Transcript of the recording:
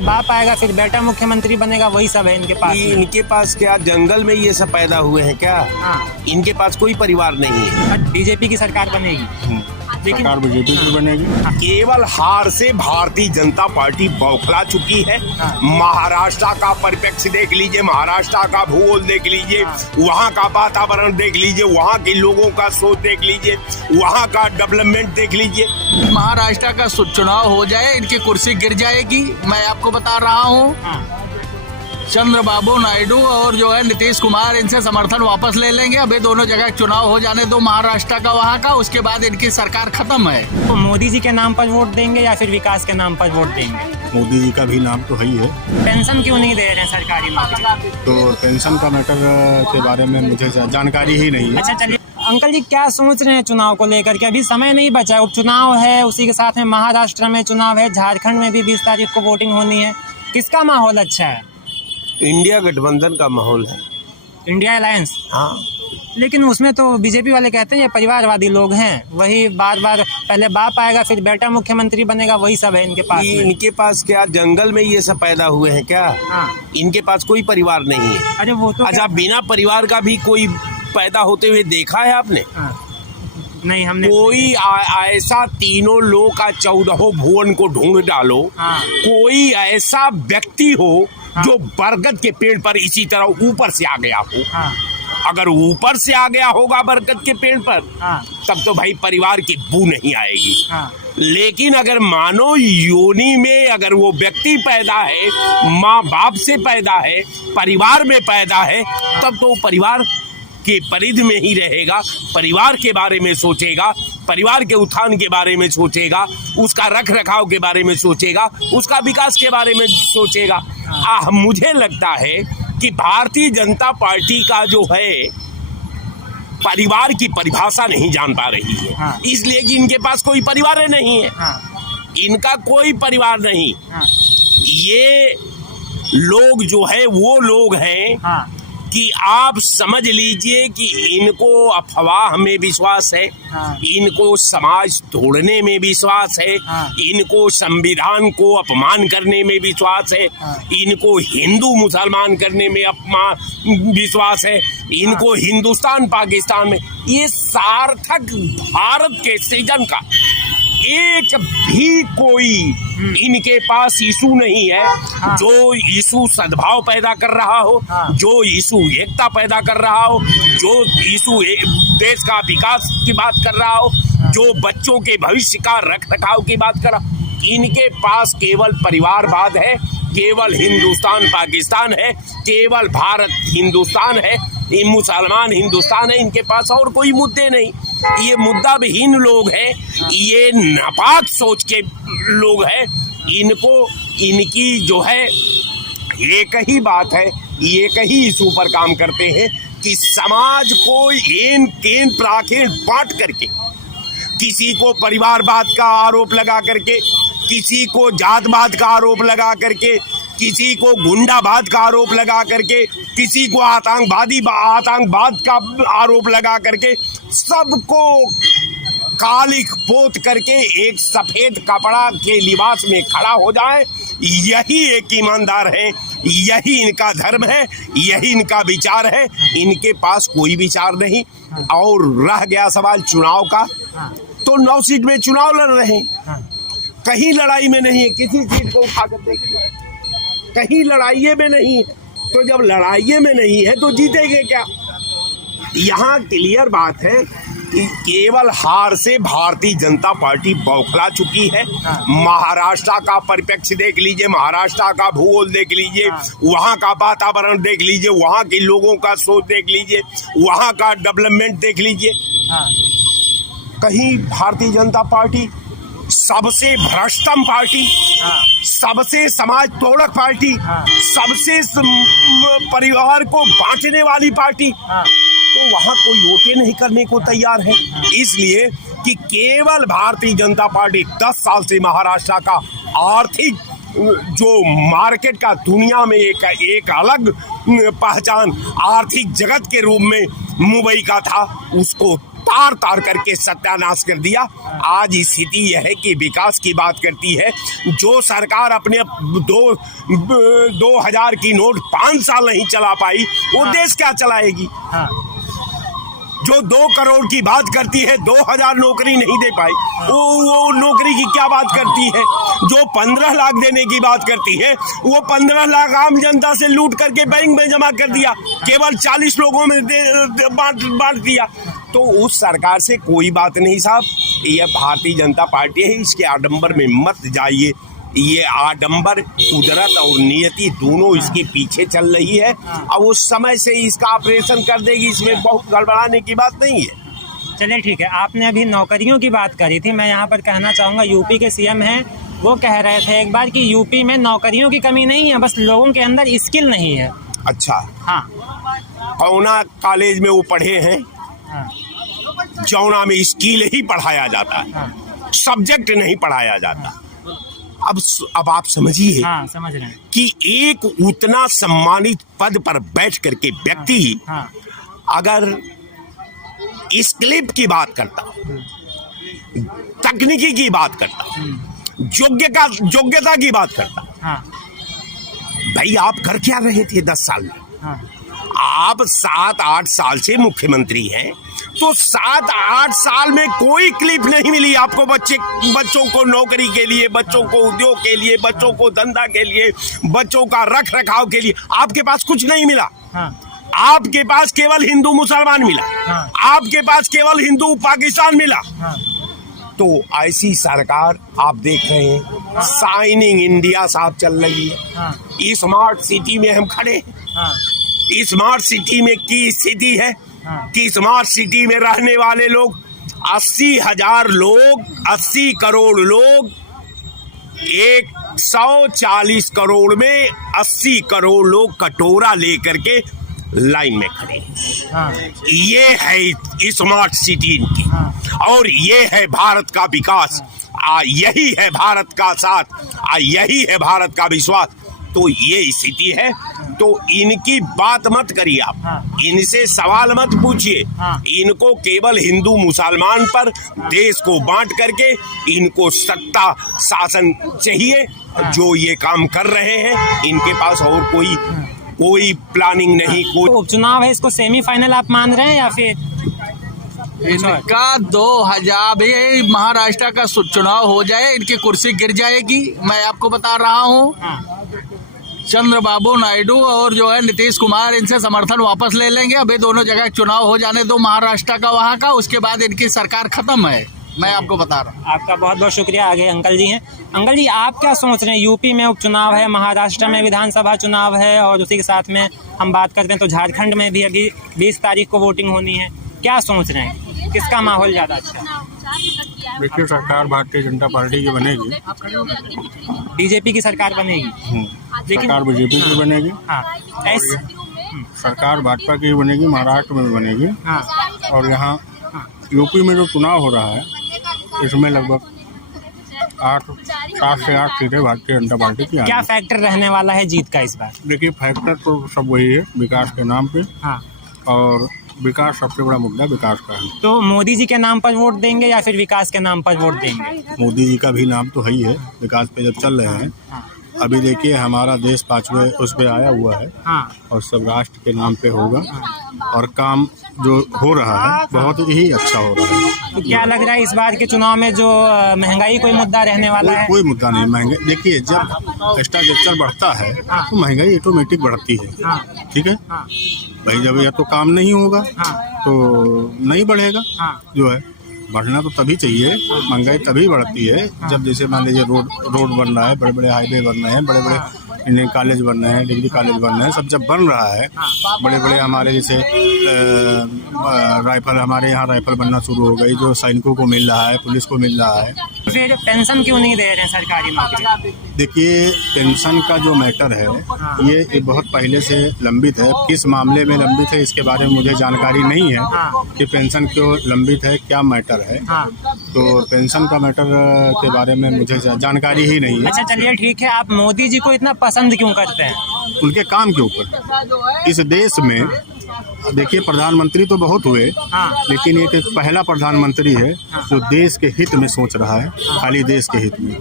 बाप आएगा फिर बेटा मुख्यमंत्री बनेगा, वही सब है इनके पास। इनके पास क्या जंगल में ये सब पैदा हुए हैं क्या? हाँ, इनके पास कोई परिवार नहीं है। बीजेपी की सरकार बनेगी, लेकिन सरकार बीजेपी की बनेगी। केवल हार से भारतीय जनता पार्टी बौखला चुकी है। महाराष्ट्र का परिप्रेक्ष्य देख लीजिए, महाराष्ट्र का भूगोल देख लीजिए, वहाँ का वातावरण देख लीजिए, वहाँ के लोगों का सोच देख लीजिए, वहाँ का डेवलपमेंट देख लीजिए। महाराष्ट्र का चुनाव हो जाए, इनकी कुर्सी गिर जाएगी। मैं आपको बता रहा हूँ, चंद्रबाबू नायडू और जो है नीतीश कुमार इनसे समर्थन वापस ले लेंगे। अभी दोनों जगह चुनाव हो जाने दो, महाराष्ट्र का वहाँ का, उसके बाद इनकी सरकार खत्म है। तो मोदी जी के नाम पर वोट देंगे या फिर विकास के नाम पर वोट देंगे? मोदी जी का भी नाम तो है ही है। पेंशन क्यों नहीं दे रहे हैं सरकारी नौकरी? तो पेंशन का मैटर के बारे में मुझे जानकारी ही नहीं है। अच्छा चलिए, अंकल जी क्या सोच रहे हैं चुनाव को लेकर के? अभी समय नहीं बचा है, उपचुनाव है, उसी के साथ में महाराष्ट्र में चुनाव है, झारखंड में भी 20 तारीख को वोटिंग होनी है। किसका माहौल अच्छा है? इंडिया गठबंधन का माहौल है। India alliance. हाँ, लेकिन उसमें तो बीजेपी वाले कहते हैं ये परिवारवादी लोग हैं, वही बार बार पहले बाप आएगा फिर बेटा मुख्यमंत्री बनेगा, वही सब है इनके पास में। इनके पास क्या जंगल में ये सब पैदा हुए हैं क्या? हाँ, इनके पास कोई परिवार नहीं है। अरे वो तो अच्छा, बिना परिवार का भी कोई पैदा होते हुए देखा है आपने? हाँ, नहीं हमने कोई ऐसा तीनों लोग का 14 भुवन को ढूंढ डालो। हाँ, कोई ऐसा व्यक्ति हो जो बरगद के पेड़ पर इसी तरह ऊपर से आ गया हो। हाँ, अगर ऊपर से आ गया होगा बरगद के पेड़ पर, हाँ, तब तो भाई परिवार की बू नहीं आएगी। हाँ, लेकिन अगर मानो योनि में अगर वो व्यक्ति पैदा है, माँ बाप से पैदा है, परिवार में पैदा है, तब तो परिवार के परिधि में ही रहेगा, परिवार के बारे में सोचेगा, परिवार के उत्थान के बारे में सोचेगा, उसका रख रखाव के बारे में सोचेगा, उसका विकास के बारे में सोचेगा। मुझे लगता है कि भारतीय जनता पार्टी का जो है परिवार की परिभाषा नहीं जान पा रही है। हाँ, इसलिए कि इनके पास कोई परिवार नहीं है। हाँ, इनका कोई परिवार नहीं। हाँ, ये लोग जो है वो लोग हैं हाँ, कि आप समझ लीजिए कि इनको अफवाह में विश्वास है, हाँ, इनको समाज तोड़ने में विश्वास है, हाँ, इनको संविधान को अपमान करने में विश्वास है, हाँ, इनको हिंदू मुसलमान करने में अपमान विश्वास है, इनको हिंदुस्तान पाकिस्तान में, ये सार्थक भारत के सृजन का एक भी कोई इनके पास इशू नहीं है। हाँ, जो इशू सद्भाव पैदा कर रहा हो, हाँ, जो इशू एकता पैदा कर रहा हो, जो इशू देश का विकास की बात कर रहा हो, जो बच्चों के भविष्य का रख रखाव की बात कर रहा, इनके पास केवल परिवारवाद है, केवल हिंदुस्तान पाकिस्तान है, केवल भारत हिंदुस्तान है, ये मुसलमान हिंदुस्तान है। इनके पास और कोई मुद्दे नहीं। ये मुद्दा विहीन लोग हैं, ये नापाक सोच के लोग हैं। इनको इनकी जो है एक ही बात है, एक ही इशू पर काम करते हैं कि समाज को एन केन प्राखेण बांट करके, किसी को परिवारवाद का आरोप लगा करके, किसी को जातवाद का आरोप लगा करके, किसी को गुंडावाद का आरोप लगा करके, किसी को आतंकवाद का आरोप लगा करके, सबको कालिक पोत करके एक सफेद कपड़ा के लिबास में खड़ा हो जाए, यही एक ईमानदार है, यही इनका धर्म है, यही इनका विचार है। इनके पास कोई विचार नहीं। और रह गया सवाल चुनाव का, तो 9 सीट में चुनाव लड़ रहे हैं, कहीं लड़ाई में नहीं है। किसी सीट को उठाकर देखिए, कहीं लड़ाई में नहीं है। तो जब लड़ाई में नहीं है तो जीतेंगे क्या? यहाँ क्लियर बात है कि केवल हार से भारतीय जनता पार्टी बौखला चुकी है। महाराष्ट्र का परिप्रेक्ष्य देख लीजिए, महाराष्ट्र का भूगोल देख लीजिए, वहाँ का वातावरण देख लीजिए, वहाँ के लोगों का सोच देख लीजिए, वहाँ का डेवलपमेंट देख लीजिए। कहीं भारतीय जनता पार्टी सबसे भ्रष्टम पार्टी, सबसे समाज तोड़क पार्टी, सबसे परिवार को बांटने वाली पार्टी, तो वहाँ कोई वोटें नहीं करने को तैयार है। इसलिए कि केवल भारतीय जनता पार्टी 10 साल से महाराष्ट्र का आर्थिक जो मार्केट का दुनिया में एक अलग पहचान आर्थिक जगत के रूप में मुंबई का था, उसको तार तार करके सत्यानाश कर दिया। आज स्थिति यह है कि विकास की बात करती है, जो सरकार अपने 2000 की नोट 5 साल नहीं चला पाई, वो देश क्या चलाएगी। जो 2 करोड़ की बात करती है, 2000 नौकरी नहीं दे पाई, वो नौकरी की क्या बात करती है। जो 15 लाख देने की बात करती है, वो 15 लाख आम जनता से लूट करके बैंक में जमा कर दिया, केवल 40 लोगों में बांट दिया। तो उस सरकार से कोई बात नहीं साहब, ये भारतीय जनता पार्टी है, इसके आडंबर में मत जाइए। ये आडंबर, कुदरत और नियति दोनों इसके पीछे चल रही है, और उस समय से इसका ऑपरेशन कर देगी, इसमें बहुत गड़बड़ाने की बात नहीं है। चलिए ठीक है, आपने अभी नौकरियों की बात करी थी, मैं यहाँ पर कहना चाहूँगा, यूपी के सीएम हैं, वो कह रहे थे एक बार कि यूपी में नौकरियों की कमी नहीं है, बस लोगों के अंदर स्किल नहीं है। अच्छा, हाँ, कौना कॉलेज में वो पढ़े हैं, हाँ, जौना में स्किल ही पढ़ाया जाता है, हाँ, सब्जेक्ट नहीं पढ़ाया जाता। अब आप समझिए, हाँ, समझ रहे हैं कि एक उतना सम्मानित पद पर बैठ करके व्यक्ति हाँ, अगर स्किल की बात करता, तकनीकी की बात करता, योग्यता की बात करता, हाँ, भाई आप कर क्या रहे थे 10 साल में। हाँ, आप 7-8 साल से मुख्यमंत्री हैं, तो 7-8 साल में कोई क्लिप नहीं मिली आपको बच्चों को नौकरी के लिए, बच्चों को उद्योग के लिए, बच्चों को धंधा के लिए, बच्चों का रख रखाव के लिए। आपके पास कुछ नहीं मिला। हाँ, आपके पास केवल हिंदू मुसलमान मिला। हाँ, आपके पास केवल हिंदू पाकिस्तान मिला। हाँ, तो ऐसी सरकार आप देख रहे हैं, शाइनिंग इंडिया साहब चल रही है। हाँ, स्मार्ट सिटी में हम खड़े हैं। हाँ, स्मार्ट सिटी में की स्थिति है हाँ, कि स्मार्ट सिटी में रहने वाले लोग 80,000 लोग, 80 करोड़ लोग, 140 करोड़ में 80 करोड़ लोग कटोरा लेकर के लाइन में खड़े हैं। हाँ, ये है स्मार्ट सिटी इनकी, हाँ, और ये है भारत का विकास। यही है भारत का साथ, यही है भारत का विश्वास। तो ये स्थिति है, तो इनकी बात मत करिए आप, हाँ, इनसे सवाल मत पूछिए। हाँ, इनको केवल हिंदू मुसलमान पर देश को बांट करके इनको सत्ता शासन चाहिए। जो ये काम कर रहे हैं, इनके पास और कोई प्लानिंग नहीं। कोई उपचुनाव है, इसको सेमीफाइनल आप मान रहे हैं या फिर इनका 2000 भी महाराष्ट्र का चुनाव हो जाए, इनकी कुर्सी गिर जाएगी। मैं आपको बता रहा हूँ, हाँ, चंद्रबाबू नायडू और जो है नीतीश कुमार इनसे समर्थन वापस ले लेंगे। अभी दोनों जगह चुनाव हो जाने दो, महाराष्ट्र का वहाँ का, उसके बाद इनकी सरकार खत्म है। मैं आपको बता रहा हूँ। आपका बहुत बहुत शुक्रिया। आगे अंकल जी हैं। अंकल जी, आप क्या सोच रहे हैं? यूपी में उपचुनाव है, महाराष्ट्र में विधानसभा चुनाव है, और उसी के साथ में हम बात करते हैं तो झारखंड में भी अभी 20 तारीख को वोटिंग होनी है। क्या सोच रहे हैं, किसका माहौल ज़्यादा अच्छा है? देखिए, सरकार भारतीय जनता पार्टी की बनेगी, बीजेपी की सरकार बनेगी, लेकिन सरकार बीजेपी की बनेगी, हाँ, ऐसे सरकार भाजपा की बनेगी, महाराष्ट्र में भी बनेगी। हाँ, और यहाँ यूपी में जो चुनाव हो रहा है, इसमें लगभग 7 से 8 सीटें भारतीय जनता पार्टी की क्या आएंगी। फैक्टर रहने वाला है जीत का इस बार? देखिए, फैक्टर तो सब वही है, विकास के नाम पे, हाँ, और विकास सबसे बड़ा मुद्दा विकास का है। तो मोदी जी के नाम पर वोट देंगे या फिर विकास के नाम पर वोट देंगे? मोदी जी का भी नाम तो है ही है, विकास पे जब चल रहे हैं। हाँ, अभी देखिए, हमारा देश 5वें उस पे आया हुआ है, हाँ, और सब राष्ट्र के नाम पे होगा, और काम जो हो रहा है बहुत ही अच्छा हो रहा है। तो क्या लग रहा है इस बार के चुनाव में जो महंगाई कोई मुद्दा रहने वाला है? कोई मुद्दा नहीं। महंगाई, देखिए, जब एक्सपेंडिचर बढ़ता है तो महंगाई ऑटोमेटिक बढ़ती है। हाँ, ठीक है हाँ, भाई, जब या तो काम नहीं होगा हाँ, तो नहीं बढ़ेगा। हाँ, जो है बढ़ना तो तभी चाहिए, महंगाई तभी बढ़ती है जब, जैसे मान लीजिए, रोड बन रहा है, बड़े बड़े हाईवे बन रहे हैं, बड़े बड़े इंजीनियरिंग कॉलेज बन रहे हैं, डिग्री कॉलेज बन रहे हैं, सब जब बन रहा है, बड़े बड़े हमारे जैसे राइफल, हमारे यहाँ राइफल बनना शुरू हो गई, जो सैनिकों को मिल रहा है, पुलिस को मिल रहा है। फिर पेंशन क्यों नहीं दे रहे हैं सरकारी नौकरी? देखिए, पेंशन का जो मैटर है, ये बहुत पहले से लंबित है। किस मामले में लंबित है, इसके बारे में मुझे जानकारी नहीं है हाँ, कि पेंशन क्यों लंबित है, क्या मैटर है। हाँ, तो पेंशन का मैटर के बारे में मुझे जानकारी ही नहीं है। अच्छा चलिए ठीक है, आप मोदी जी को इतना पसंद क्यों करते हैं? उनके काम के ऊपर। इस देश में देखिए प्रधानमंत्री तो बहुत हुए, लेकिन एक पहला प्रधानमंत्री है जो देश के हित में सोच रहा है, खाली देश के हित में।